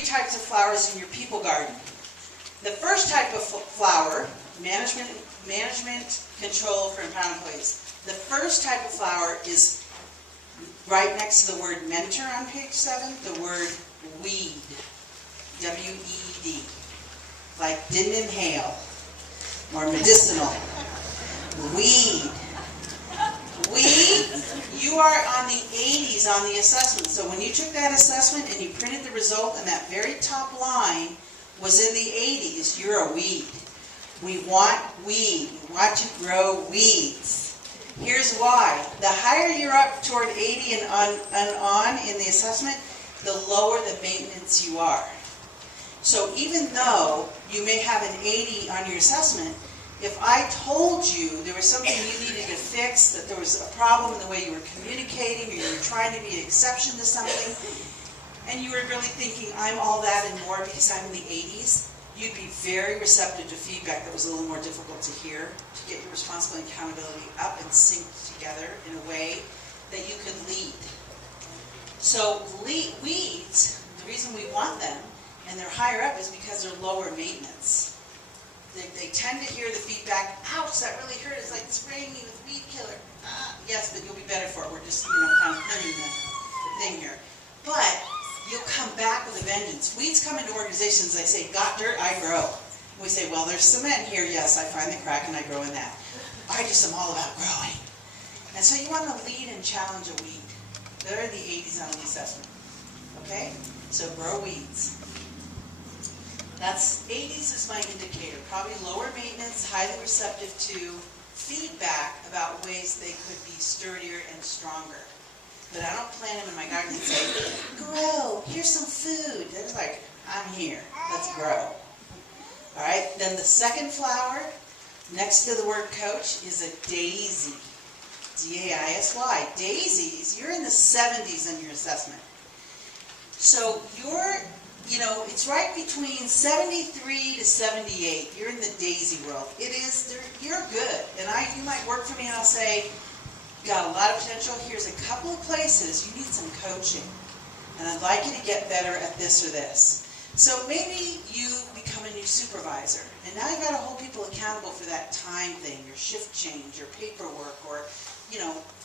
three types of flowers in your people garden. The first type of flower, management control for empowered employees. The first type of flower is right next to the word mentor on page 7, the word weed, W-E-E-D, like didn't inhale, or medicinal. Weed. Weed, you are on the 80s on the assessment. So when you took that assessment and you printed the result and that very top line was in the 80s, you're a weed. We want weed. We want to grow weeds. Here's why. The higher you're up toward 80 and on in the assessment, the lower the maintenance you are. So even though you may have an 80 on your assessment, if I told you there was something you needed to fix, that there was a problem in the way you were communicating, or you were trying to be an exception to something, and you were really thinking, I'm all that and more because I'm in the 80s, you'd be very receptive to feedback that was a little more difficult to hear, to get your responsibility and accountability up and synced together in a way that you could lead. So weeds, the reason we want them, and they're higher up, is because they're lower maintenance. They tend to hear the feedback, ouch, that really hurt. It's like spraying me with weed killer. Yes, but you'll be better for it. We're just, kind of clearing the thing here. But you'll come back with a vengeance. Weeds come into organizations, they say, got dirt, I grow. We say, well, there's cement here. Yes, I find the crack and I grow in that. I just am all about growing. And so you want to lead and challenge a weed. They're in the 80s on the assessment. Okay? So grow weeds. That's 80s is my indicator. Probably lower maintenance, highly receptive to feedback about ways they could be sturdier and stronger. But I don't plant them in my garden and say, grow, here's some food. They're like, I'm here, let's grow. All right, then the second flower, next to the word coach, is a daisy. D-A-I-S-Y. Daisies, you're in the 70s in your assessment. So you're, it's right between 73 to 78. You're in the daisy world. You're good. And you might work for me and I'll say, got a lot of potential. Here's a couple of places you need some coaching. And I'd like you to get better at this or this. So maybe you become a new supervisor. And now you've got to hold people accountable for that time thing, your shift change, your paperwork, or,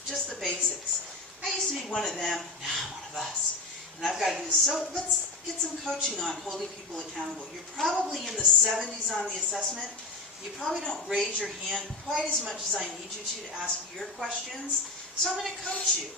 just the basics. I used to be one of them, now I'm one of us. And I've got to do this. So let's get some coaching on holding people accountable. You're probably in the 70s on the assessment. You probably don't raise your hand quite as much as I need you to ask your questions. So I'm going to coach you.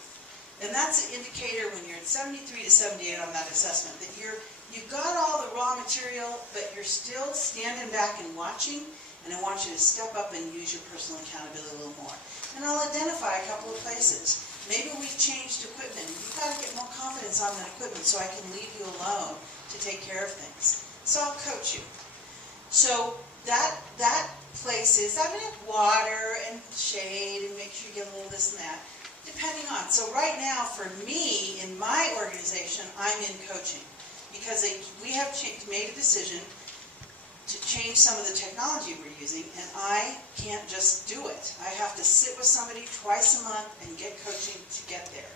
And that's an indicator when you're at 73 to 78 on that assessment that you've got all the raw material, but you're still standing back and watching. And I want you to step up and use your personal accountability a little more. And I'll identify a couple of places. Maybe we've changed equipment. You've got to get more confidence on that equipment so I can leave you alone to take care of things. So I'll coach you. So that place is, I'm going to have water and shade and make sure you get a little this and that, depending on. So right now, for me, in my organization, I'm in coaching. Because we have made a decision to change some of the technology we're using, and I can't just do it. I have to sit with somebody twice a month and get coaching to get there.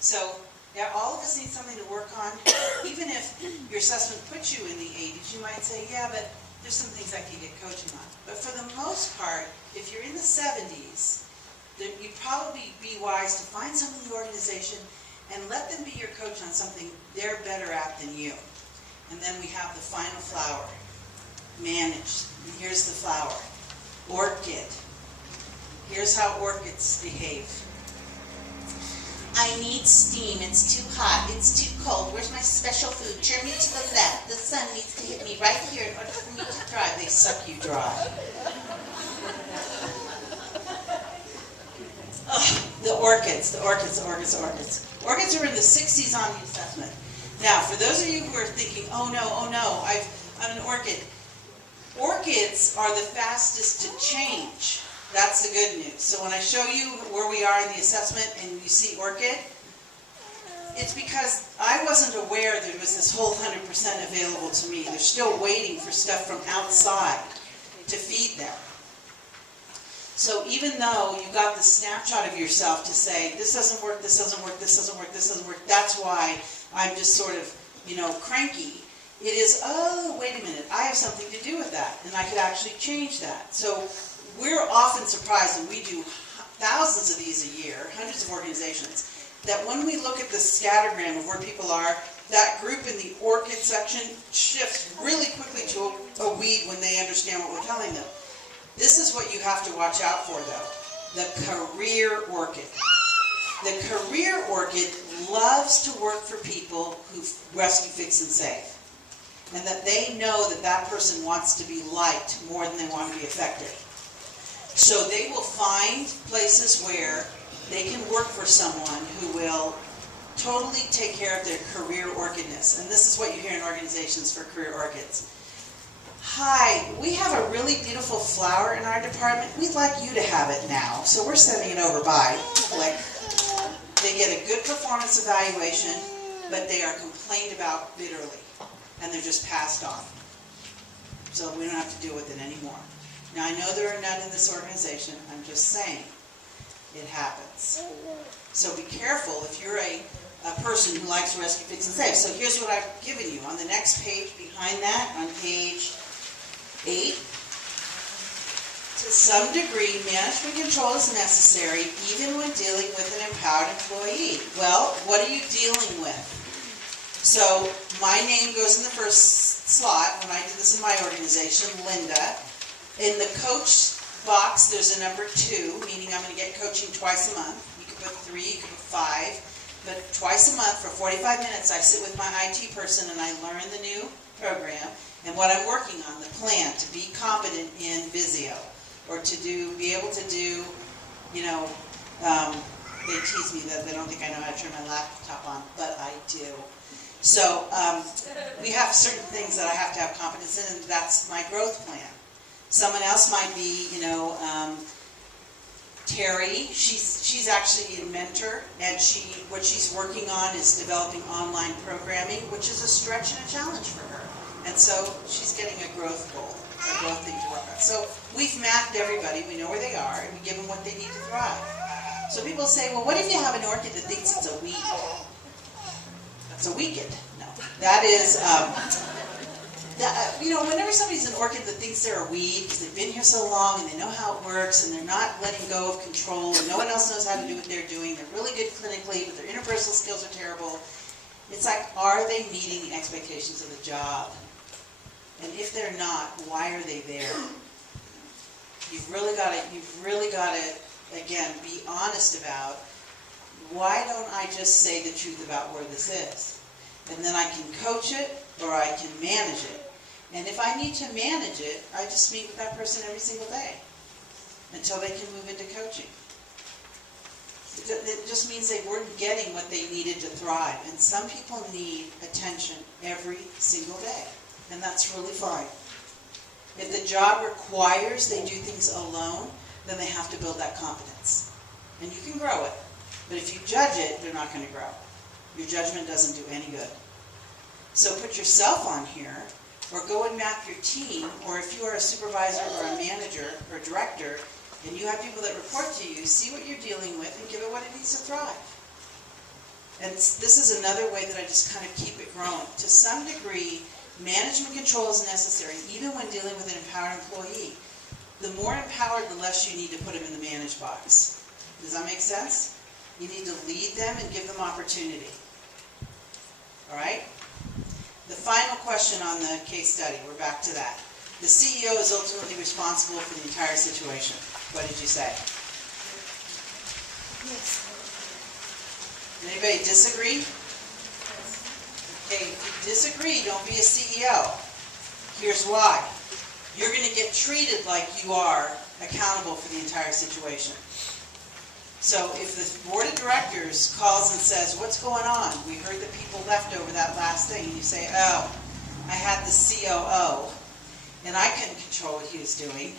So, yeah, all of us need something to work on. Even if your assessment puts you in the 80s, you might say, yeah, but there's some things I can get coaching on. But for the most part, if you're in the 70s, then you'd probably be wise to find someone in the organization and let them be your coach on something they're better at than you. And then we have the final flower. Managed. And here's the flower. Orchid. Here's how orchids behave. I need steam. It's too hot. It's too cold. Where's my special food? Turn me to the left. The sun needs to hit me right here in order for me to dry. They suck you dry. The orchids. Orchids are in the 60s on the assessment. Now, for those of you who are thinking, oh no, I'm an orchid. Orchids are the fastest to change. That's the good news. So when I show you where we are in the assessment and you see orchid, it's because I wasn't aware there was this whole 100% available to me. They're still waiting for stuff from outside to feed them. So even though you got the snapshot of yourself to say, this doesn't work, this doesn't work, this doesn't work, this doesn't work, that's why I'm just sort of cranky. It is, oh, wait a minute, I have something to do with that, and I could actually change that. So we're often surprised, and we do thousands of these a year, hundreds of organizations, that when we look at the scattergram of where people are, that group in the orchid section shifts really quickly to a weed when they understand what we're telling them. This is what you have to watch out for, though, the career orchid. The career orchid loves to work for people who rescue, fix, and save. And that they know that that person wants to be liked more than they want to be effective. So they will find places where they can work for someone who will totally take care of their career orchidness. And this is what you hear in organizations for career orchids. Hi, we have a really beautiful flower in our department. We'd like you to have it now. So we're sending it over by. Like, they get a good performance evaluation, but they are complained about bitterly. And they're just passed on. So we don't have to deal with it anymore. Now I know there are none in this organization. I'm just saying it happens. So be careful if you're a person who likes to rescue, fix, and save. So here's what I've given you. On the next page behind that, on page 8, to some degree, management control is necessary even when dealing with an empowered employee. Well, what are you dealing with? So my name goes in the first slot when I did this in my organization, Linda. In the coach box, there's a number 2, meaning I'm going to get coaching twice a month. You can put 3, you can put 5, but twice a month for 45 minutes I sit with my IT person and I learn the new program and what I'm working on, the plan to be competent in Visio, or to be able to do, they tease me that they don't think I know how to turn my laptop on, but I do. So we have certain things that I have to have competence in, and that's my growth plan. Someone else might be, Terry. She's actually a mentor, and what she's working on is developing online programming, which is a stretch and a challenge for her. And so she's getting a growth goal, a growth thing to work on. So we've mapped everybody. We know where they are, and we give them what they need to thrive. So people say, well, what if you have an orchid that thinks it's a weed? It's a weekend. No, that is, whenever somebody's an orchid that thinks they're a weed because they've been here so long and they know how it works and they're not letting go of control and no one else knows how to do what they're doing, they're really good clinically, but their interpersonal skills are terrible. It's like, are they meeting the expectations of the job? And if they're not, why are they there? You've really got to, again, be honest about, why don't I just say the truth about where this is? And then I can coach it or I can manage it. And if I need to manage it, I just meet with that person every single day until they can move into coaching. It just means they weren't getting what they needed to thrive. And some people need attention every single day. And that's really fine. If the job requires they do things alone, then they have to build that competence. And you can grow it. But if you judge it, they're not going to grow. Your judgment doesn't do any good. So put yourself on here, or go and map your team, or if you are a supervisor or a manager or director, and you have people that report to you, see what you're dealing with and give it what it needs to thrive. And this is another way that I just kind of keep it growing. To some degree, management control is necessary, even when dealing with an empowered employee. The more empowered, the less you need to put them in the manage box. Does that make sense? You need to lead them and give them opportunity. All right? The final question on the case study, we're back to that. The CEO is ultimately responsible for the entire situation. What did you say? Yes. Anybody disagree? Okay, if you disagree, don't be a CEO. Here's why. You're going to get treated like you are accountable for the entire situation. So if the board of directors calls and says, what's going on? We heard that people left over that last thing. And you say, oh, I had the COO, and I couldn't control what he was doing.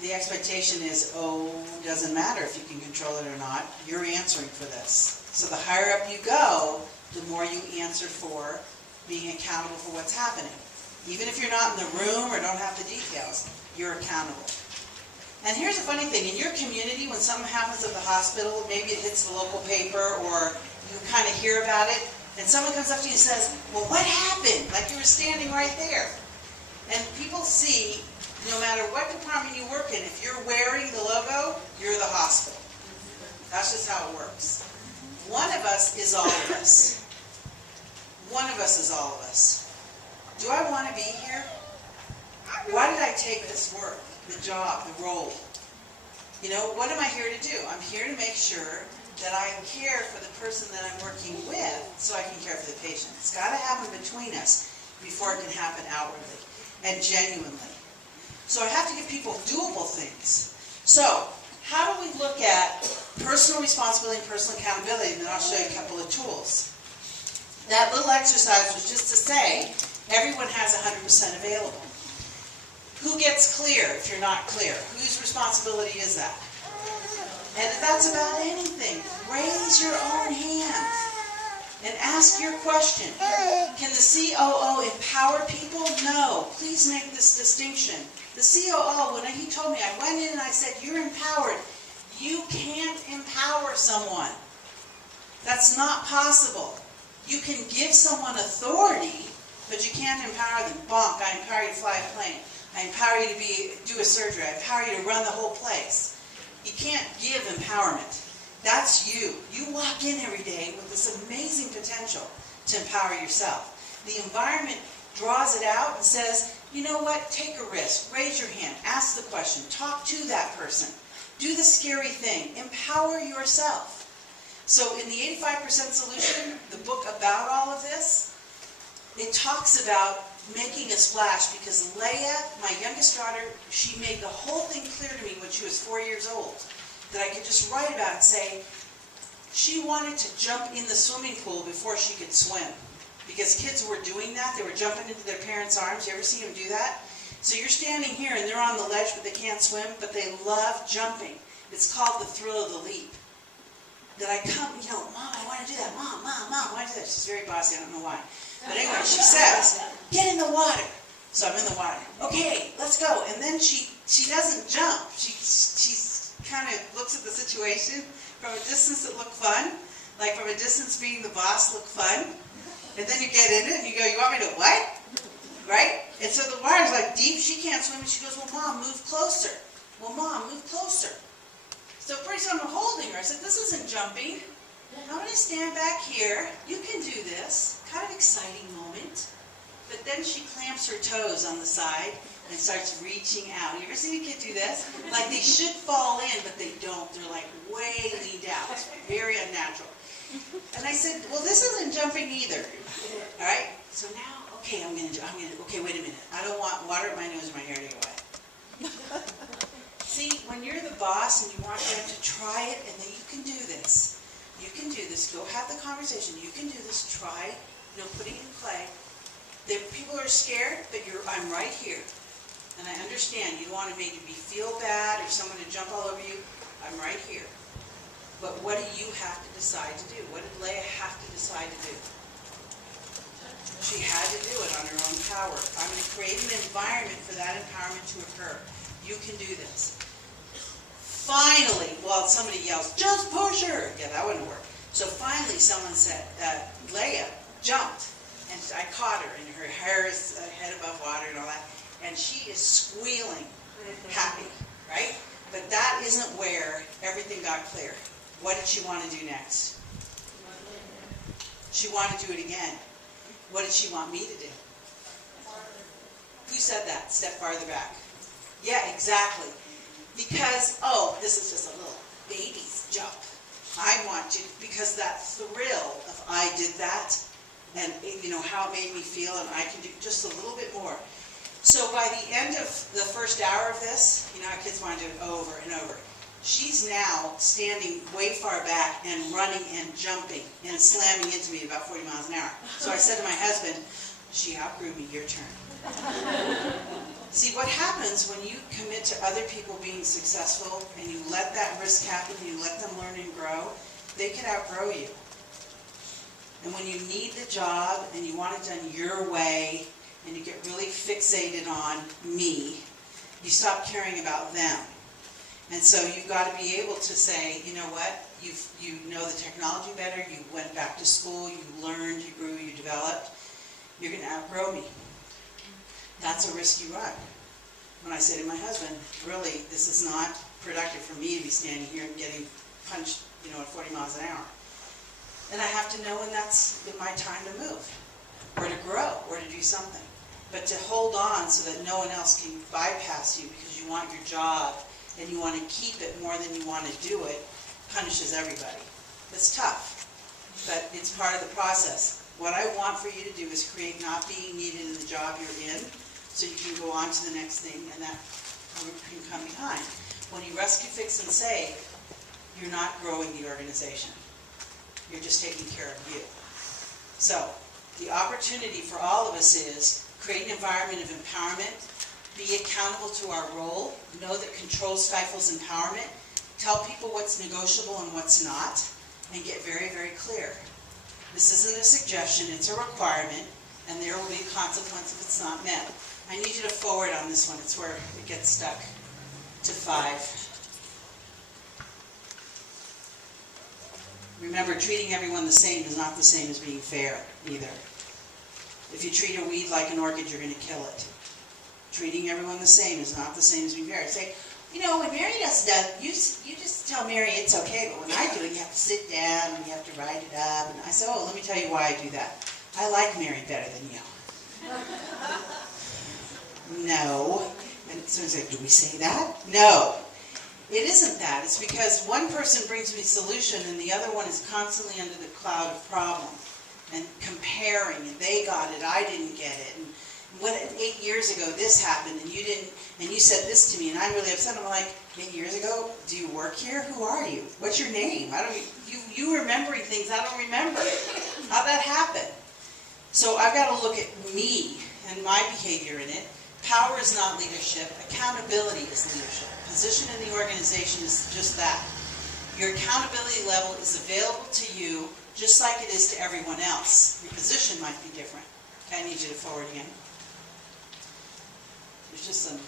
The expectation is, oh, it doesn't matter if you can control it or not. You're answering for this. So the higher up you go, the more you answer for being accountable for what's happening. Even if you're not in the room or don't have the details, you're accountable. And here's the funny thing, in your community, when something happens at the hospital, maybe it hits the local paper or you kind of hear about it, And someone comes up to you and says, well, what happened? Like you were standing right there. And people see, no matter what department you work in, if you're wearing the logo, you're the hospital. That's just how it works. One of us is all of us. One of us is all of us. Do I want to be here? Why did I take this work, the job, the role? You know, what am I here to do? I'm here to make sure that I care for the person that I'm working with so I can care for the patient. It's got to happen between us before it can happen outwardly and genuinely. So I have to give people doable things. So how do we look at personal responsibility and personal accountability? And then I'll show you a couple of tools. That little exercise was just to say everyone has 100% available. Who gets clear if you're not clear? Whose responsibility is that? And if that's about anything, raise your own hand and ask your question. Can the COO empower people? No. Please make this distinction. The COO, when he told me, I went in and I said, you're empowered. You can't empower someone. That's not possible. You can give someone authority, but you can't empower them. Bonk, I empower you to fly a plane. I empower you to do a surgery. I empower you to run the whole place. You can't give empowerment. That's you. You walk in every day with this amazing potential to empower yourself. The environment draws it out and says, you know what, take a risk, raise your hand, ask the question, talk to that person, do the scary thing, empower yourself. So in the 85% solution, the book about all of this, it talks about making a splash, because Leia, my youngest daughter, she made the whole thing clear to me when she was 4 years old, that I could just write about it and say, she wanted to jump in the swimming pool before she could swim. Because kids were doing that, they were jumping into their parents' arms. You ever see them do that? So you're standing here and they're on the ledge but they can't swim, but they love jumping. It's called the thrill of the leap. That I come, you know, Mom, I want to do that. Mom, I want to do that. She's very bossy, I don't know why. But anyway, she says, get in the water. So I'm in the water. Okay, let's go. And then she doesn't jump. She kind of looks at the situation from a distance that looked fun. Like from a distance being the boss looked fun. And then you get in it and you go, you want me to what? Right? And so the water's like deep, she can't swim, and she goes, well, Mom, move closer. Well, Mom, move closer. So pretty soon I'm holding her. I said, this isn't jumping. I'm going to stand back here. You can do this. Kind of exciting moment. But then she clamps her toes on the side and starts reaching out. You ever seen a kid do this? Like they should fall in, but they don't. They're like way leaned out. It's very unnatural. And I said, well, this isn't jumping either. All right? So now, okay, okay, wait a minute. I don't want water at my nose or my hair to go away. See, when you're the boss and you want them to try it and then you can do this. You can do this. Go have the conversation. You can do this. Try, putting in play. The people are scared, but I'm right here. And I understand. You don't want to maybe feel bad or someone to jump all over you. I'm right here. But what do you have to decide to do? What did Leia have to decide to do? She had to do it on her own power. I'm going to create an environment for that empowerment to occur. You can do this. Finally, well, somebody yells, just push her. Yeah, that wouldn't work. So finally someone said, Leia jumped. And I caught her, and her hair is head above water and all that. And she is squealing, happy, right? But that isn't where everything got clear. What did she want to do next? She wanted to do it again. What did she want me to do? Who said that? Step farther back. Yeah, exactly. Because, oh, this is just a little baby's jump. I want to, because that thrill of I did that, and how it made me feel, and I can do just a little bit more. So by the end of the first hour of this, how kids want to do it over and over. She's now standing way far back and running and jumping and slamming into me at about 40 miles an hour. So I said to my husband, she outgrew me, your turn. See, what happens when you commit to other people being successful and you let that risk happen, you let them learn and grow, they can outgrow you. And when you need the job and you want it done your way and you get really fixated on me, you stop caring about them. And so you've got to be able to say, you know what, you know the technology better, you went back to school, you learned, you grew, you developed, you're going to outgrow me. That's a risk you run. When I say to my husband, really, this is not productive for me to be standing here and getting punched, at 40 miles an hour. And I have to know when that's my time to move, or to grow, or to do something. But to hold on so that no one else can bypass you because you want your job and you want to keep it more than you want to do it, punishes everybody. It's tough, but it's part of the process. What I want for you to do is create not being needed in the job you're in, so you can go on to the next thing, and that group can come behind. When you rescue, fix, and save, you're not growing the organization. You're just taking care of you. So, the opportunity for all of us is create an environment of empowerment, be accountable to our role, know that control stifles empowerment, tell people what's negotiable and what's not, and get very, very clear. This isn't a suggestion, it's a requirement, and there will be a consequence if it's not met. I need you to forward on this one. It's where it gets stuck to 5. Remember, treating everyone the same is not the same as being fair, either. If you treat a weed like an orchid, you're going to kill it. Treating everyone the same is not the same as being fair. Say, when Mary does that, you just tell Mary it's okay, but when I do it, you have to sit down and you have to write it up. And I said, let me tell you why I do that. I like Mary better than you. No. And someone's like, do we say that? No. It isn't that. It's because one person brings me solution and the other one is constantly under the cloud of problem and comparing, and they got it, I didn't get it. And 8 years ago this happened and you didn't, and you said this to me and I'm really upset. I'm like, 8 years ago, do you work here? Who are you? What's your name? You remembering things I don't remember. How'd that happen? So I've got to look at me and my behavior in it. Power is not leadership. Accountability is leadership. Position in the organization is just that. Your accountability level is available to you just like it is to everyone else. Your position might be different. Okay, I need you to forward again. There's just some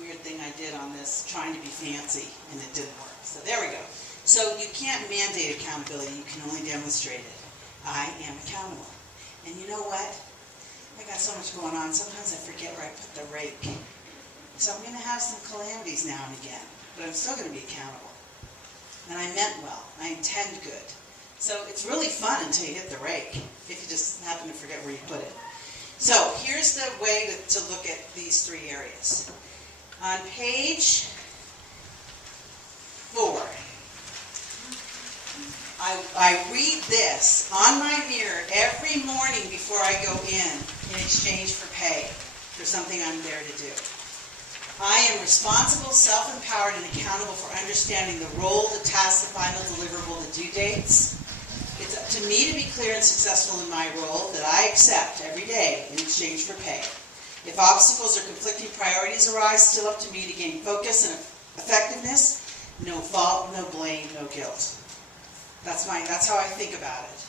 weird thing I did on this, trying to be fancy, and it didn't work. So there we go. So you can't mandate accountability. You can only demonstrate it. I am accountable. And you know what? I got so much going on. Sometimes I forget where I put the rake. So I'm going to have some calamities now and again, but I'm still going to be accountable. And I meant well. I intend good. So it's really fun until you hit the rake, if you just happen to forget where you put it. So here's the way to look at these 3 areas. On page 4, I read this on my mirror every morning before I go in exchange for pay for something I'm there to do. I am responsible, self-empowered, and accountable for understanding the role, the task, the final deliverable, the due dates. It's up to me to be clear and successful in my role that I accept every day in exchange for pay. If obstacles or conflicting priorities arise, still up to me to gain focus and effectiveness. No fault, no blame, no guilt. That's how I think about it.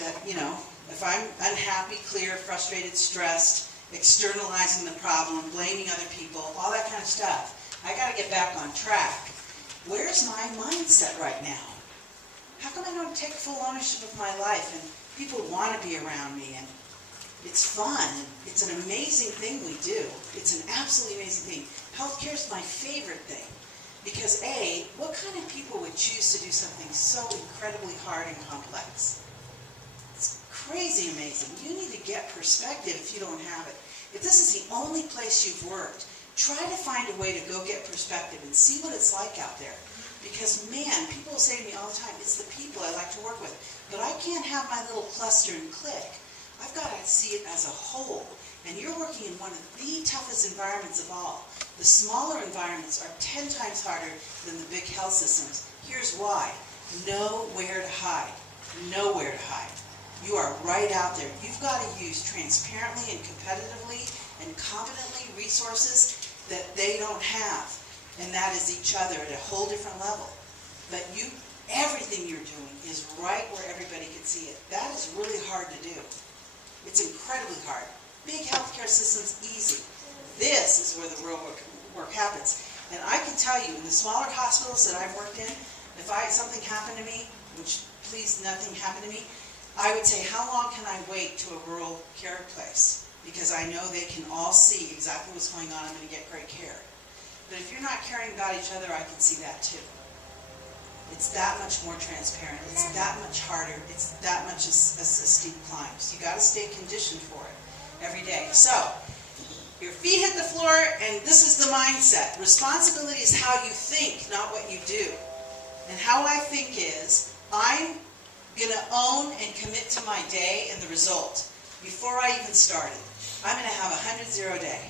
That, if I'm unhappy, clear, frustrated, stressed, externalizing the problem, blaming other people, all that kind of stuff, I got to get back on track. Where's my mindset right now? How come I don't take full ownership of my life and people want to be around me and it's fun? It's an amazing thing we do. It's an absolutely amazing thing. Healthcare is my favorite thing because what kind of people would choose to do something so incredibly hard and complex? It's crazy amazing. You need to get perspective if you don't have it. If this is the only place you've worked, try to find a way to go get perspective and see what it's like out there. Because, man, people say to me all the time, it's the people I like to work with. But I can't have my little cluster and clique. I've got to see it as a whole. And you're working in one of the toughest environments of all. The smaller environments are 10 times harder than the big health systems. Here's why. Know where to hide. Know where to hide. You are right out there. You've got to use transparently and competitively and competently resources that they don't have. And that is each other at a whole different level. But everything you're doing is right where everybody can see it. That is really hard to do. It's incredibly hard. Big healthcare systems, easy. This is where the real work happens. And I can tell you, in the smaller hospitals that I've worked in, If something happened to me, which please nothing happened to me, I would say, how long can I wait to a rural care place? Because I know they can all see exactly what's going on. I'm going to get great care. But if you're not caring about each other, I can see that too. It's that much more transparent. It's that much harder. It's that much a steep climb. So you got to stay conditioned for it every day. So your feet hit the floor, and this is the mindset. Responsibility is how you think, not what you do. And how I think is, I'm going to own and commit to my day and the result before I even started. I'm going to have a 100-0 day.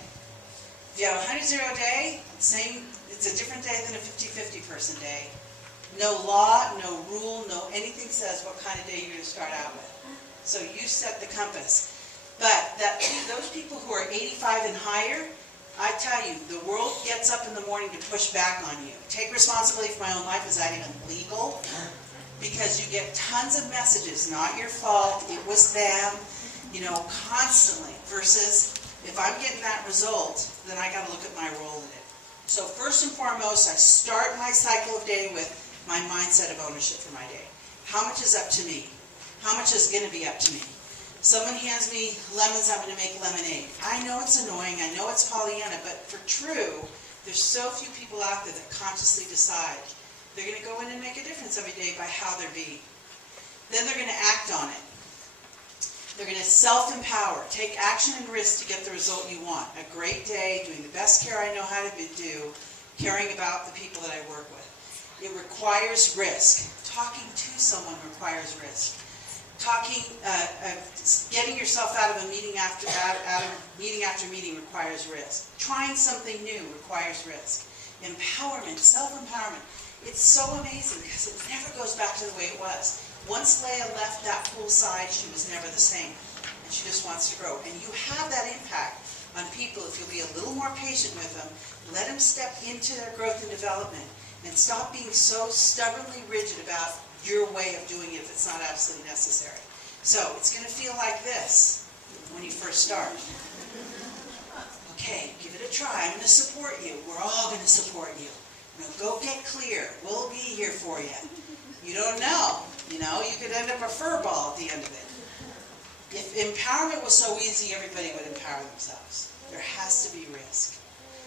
If you have a 100-0 day, it's a different day than a 50-50 person day. No law, no rule, no anything says what kind of day you're going to start out with. So you set the compass. But those people who are 85 and higher, I tell you, the world gets up in the morning to push back on you. Take responsibility for my own life. Is that even legal? Because you get tons of messages, not your fault, it was them, constantly, versus if I'm getting that result, then I got to look at my role in it. So first and foremost, I start my cycle of day with my mindset of ownership for my day. How much is up to me? How much is going to be up to me? Someone hands me lemons, I'm going to make lemonade. I know it's annoying, I know it's Pollyanna, but for true, there's so few people out there that consciously decide they're going to go in and make a difference every day by how they're being. Then they're going to act on it. They're going to self-empower, take action and risk to get the result you want. A great day, doing the best care I know how to do, caring about the people that I work with. It requires risk. Talking to someone requires risk. Getting yourself out of a meeting after meeting requires risk. Trying something new requires risk. Empowerment, self-empowerment. It's so amazing because it never goes back to the way it was. Once Leah left that poolside, she was never the same. And she just wants to grow. And you have that impact on people if you'll be a little more patient with them. Let them step into their growth and development. And stop being so stubbornly rigid about your way of doing it if it's not absolutely necessary. So it's going to feel like this when you first start. Okay, give it a try. I'm going to support you. We're all going to support you. Go get clear. We'll be here for you. You don't know. You could end up a fur ball at the end of it. If empowerment was so easy, everybody would empower themselves. There has to be risk.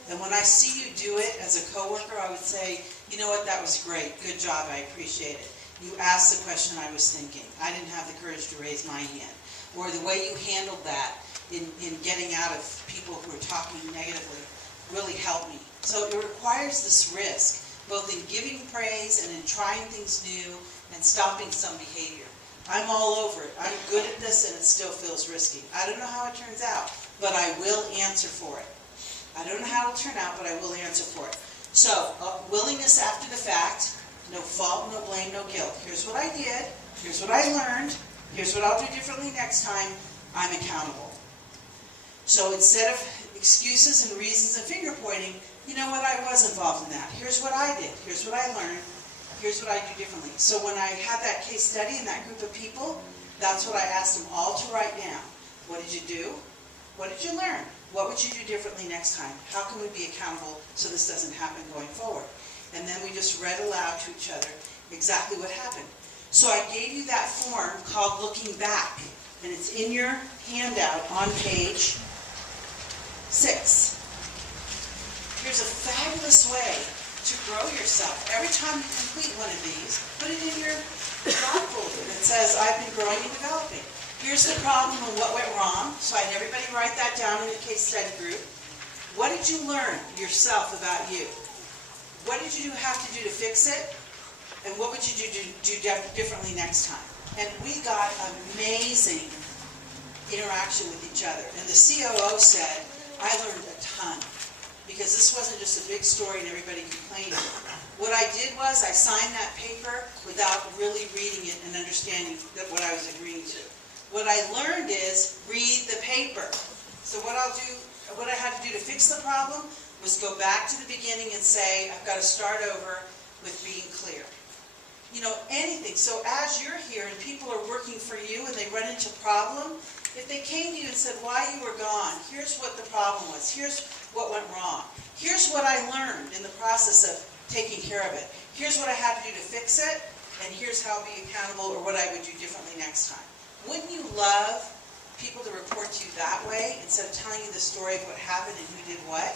And when I see you do it as a coworker, I would say, you know what, that was great. Good job. I appreciate it. You asked the question I was thinking. I didn't have the courage to raise my hand. Or the way you handled that in getting out of people who are talking negatively really helped me. So it requires this risk, both in giving praise and in trying things new and stopping some behavior. I'm all over it. I'm good at this and it still feels risky. I don't know how it turns out, but I will answer for it. I don't know how it'll turn out, but I will answer for it. So, willingness after the fact, no fault, no blame, no guilt. Here's what I did, here's what I learned, here's what I'll do differently next time. I'm accountable. So instead of excuses and reasons and finger pointing, you know what, I was involved in that. Here's what I did, here's what I learned, here's what I do differently. So when I had that case study and that group of people, that's what I asked them all to write down. What did you do? What did you learn? What would you do differently next time? How can we be accountable so this doesn't happen going forward? And then we just read aloud to each other exactly what happened. So I gave you that form called Looking Back, and it's in your handout on page 6. Here's a fabulous way to grow yourself. Every time you complete one of these, put it in your job folder that says, I've been growing and developing. Here's the problem and what went wrong. So I had everybody write that down in the case study group. What did you learn yourself about you? What did you have to do to fix it? And what would you do differently next time? And we got amazing interaction with each other. And the COO said, I learned a ton. Because this wasn't just a big story and everybody complaining. What I did was I signed that paper without really reading it and understanding what I was agreeing to. What I learned is read the paper. So what I had to do to fix the problem was go back to the beginning and say, I've got to start over with being clear. Anything. So as you're here and people are working for you and they run into a problem, if they came to you and said, why you were gone, here's what the problem was, here's what went wrong, here's what I learned in the process of taking care of it, here's what I had to do to fix it, and here's how I'll be accountable, or what I would do differently next time. Wouldn't you love people to report to you that way, instead of telling you the story of what happened and who did what?